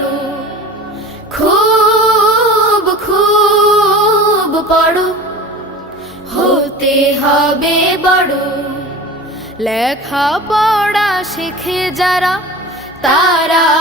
পড়ো খুব খুব পড়ো। হতে হবে বড়। লেখা পড়া শিখে যারা তারা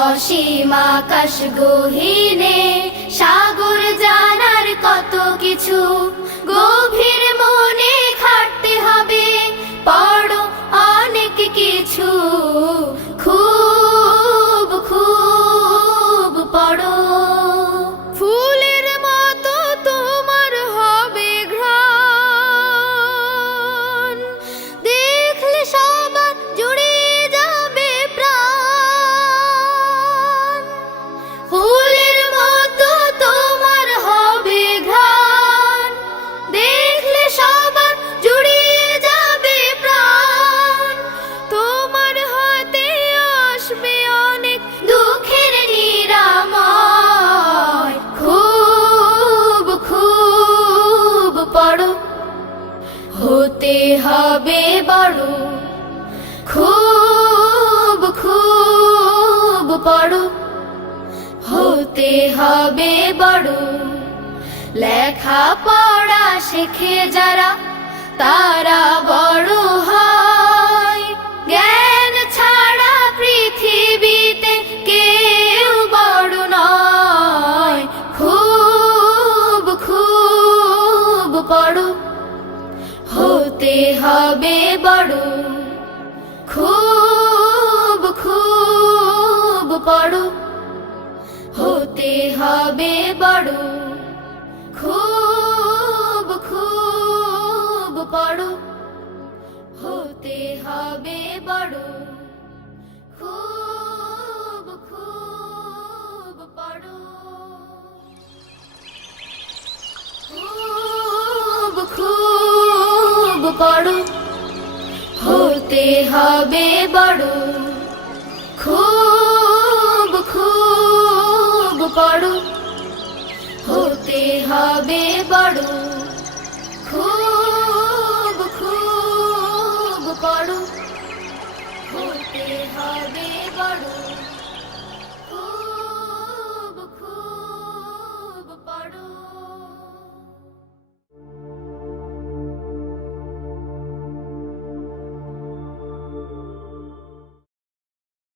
অসীম আকাশ গহিনে সাগর জানার কত কিছু? হতে হবে বড় খুব খুব পড়ো। হতে হবে বড় লেখা পড়া শেখে যারা, তারা বড় হবে বড় খুব খুব পড়ো হতে হবে বড় খুব খুব পড়ো হতে হবে বড়। খুব পড়ো হতে হবে বড়। খুব খুব বড় হতে হবে বড়। খুব